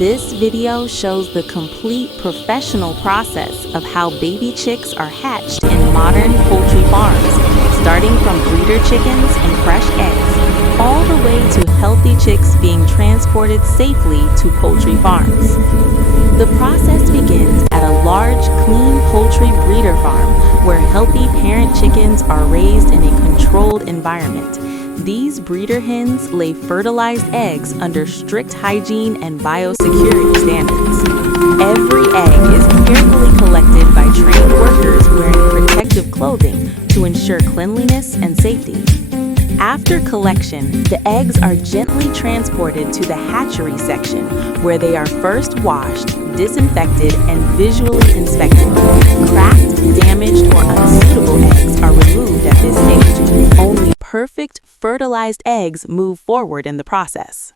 This video shows the complete professional process of how baby chicks are hatched in modern poultry farms, starting from breeder chickens and fresh eggs, all the way to healthy chicks being transported safely to poultry farms. The process begins at a large, clean poultry breeder farm where healthy parent chickens are raised in a controlled environment. These breeder hens lay fertilized eggs under strict hygiene and biosecurity standards. Every egg is carefully collected by trained workers wearing protective clothing to ensure cleanliness and safety. After collection, the eggs are gently transported to the hatchery section, where they are first washed, disinfected, and visually inspected. Cracked, damaged, or unsuitable eggs are removed at this stage. Only perfect, fertilized eggs move forward in the process.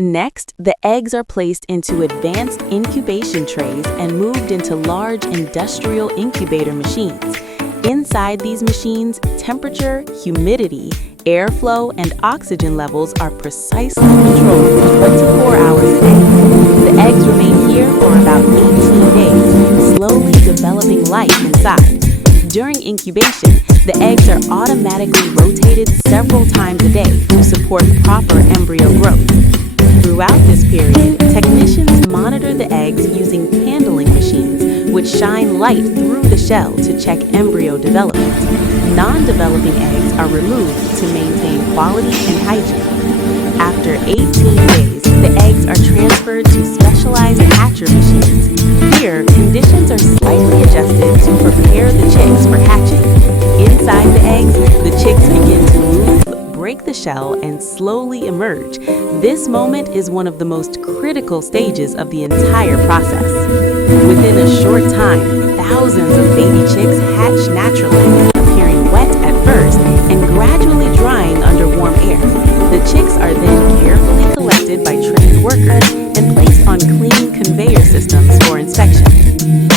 Next, the eggs are placed into advanced incubation trays and moved into large industrial incubator machines. Inside these machines, temperature, humidity, airflow, and oxygen levels are precisely controlled 24 hours a day. The eggs remain here for about 18 days, slowly developing life inside. During incubation, the eggs are automatically rotated several times a day to support proper embryo growth. Throughout this period, technicians monitor the eggs using handling machines, which shine light through the shell to check embryo development. Non-developing eggs are removed to maintain quality and hygiene. After 18 days, the eggs are transferred to specialized hatchery machines. Here, conditions are slightly adjusted to prepare the chicks for hatching. Inside the eggs, the chicks begin to move, break the shell, and slowly emerge. This moment is one of the most critical stages of the entire process. Within a short time, thousands of baby chicks hatch naturally, appearing wet at first and gradually drying under warm air. The chicks are then carefully collected by trained workers and placed on clean conveyor systems for inspection.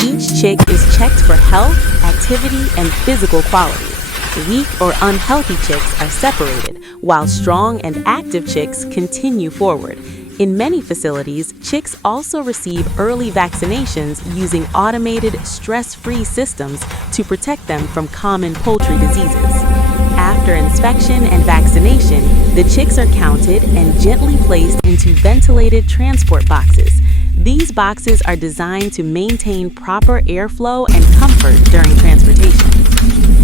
Each chick is checked for health, activity, and physical quality. Weak or unhealthy chicks are separated, while strong and active chicks continue forward. In many facilities, chicks also receive early vaccinations using automated, stress-free systems to protect them from common poultry diseases. After inspection and vaccination, the chicks are counted and gently placed into ventilated transport boxes. These boxes are designed to maintain proper airflow and comfort during transportation.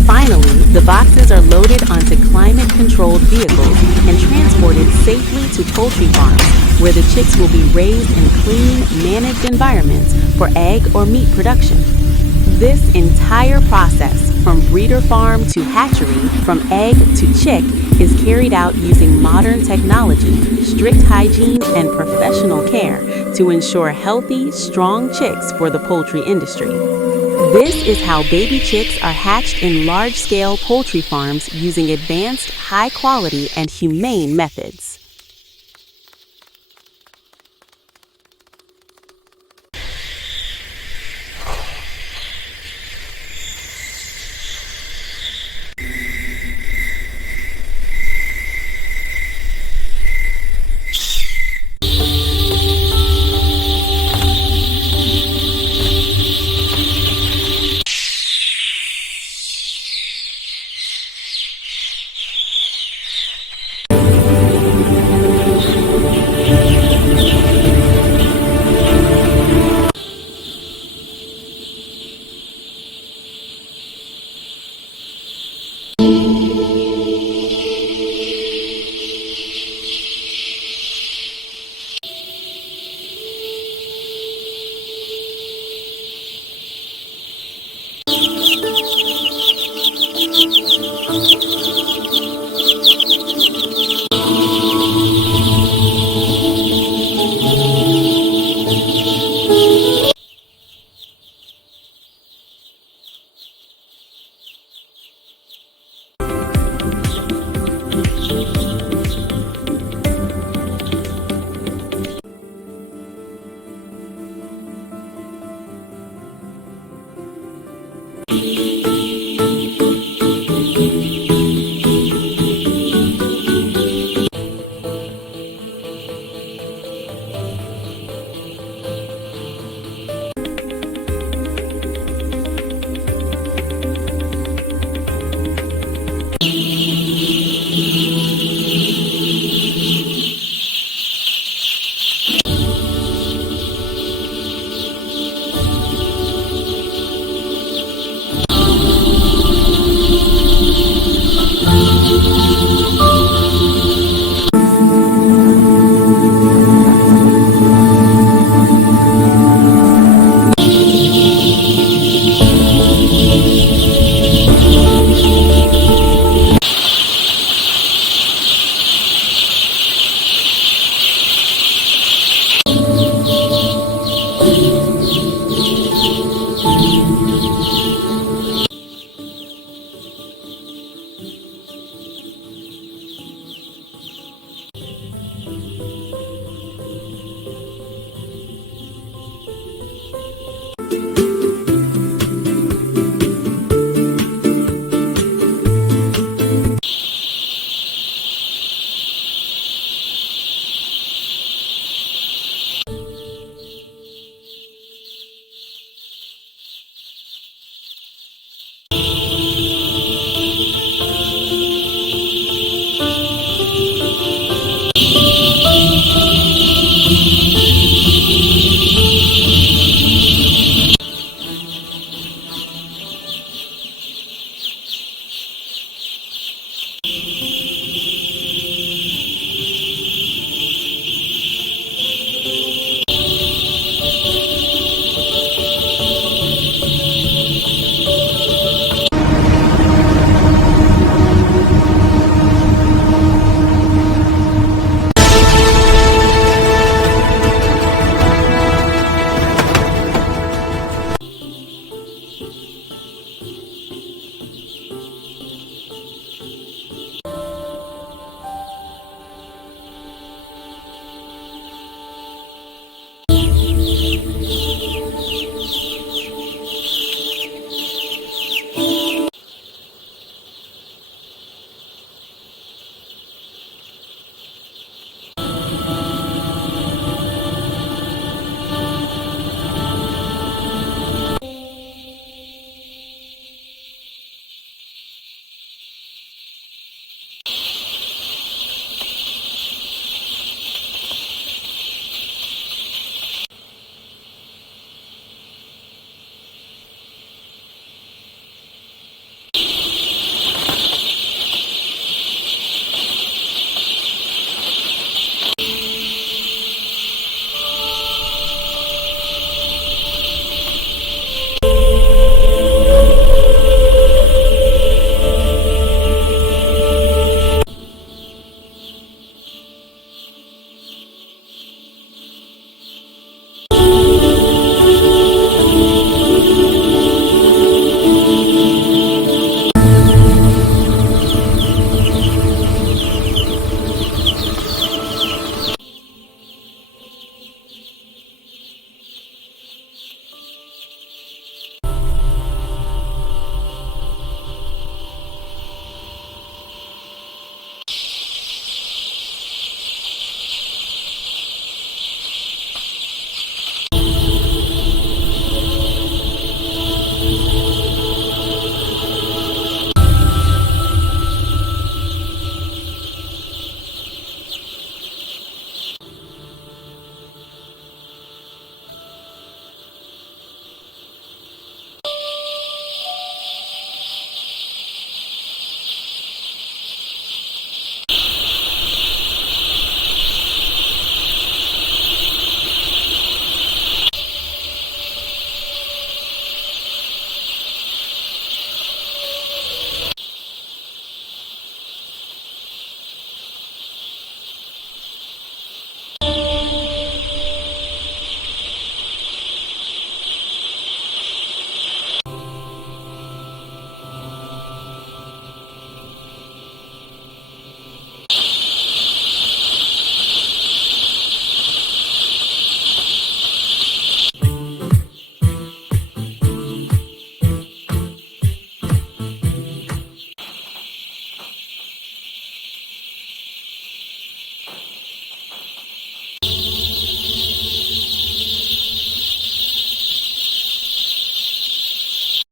Finally, the boxes are loaded onto climate-controlled vehicles and transported safely to poultry farms, where the chicks will be raised in clean, managed environments for egg or meat production. This entire process, from breeder farm to hatchery, from egg to chick, is carried out using modern technology, strict hygiene, and professional care to ensure healthy, strong chicks for the poultry industry. This is how baby chicks are hatched in large-scale poultry farms using advanced, high-quality, and humane methods.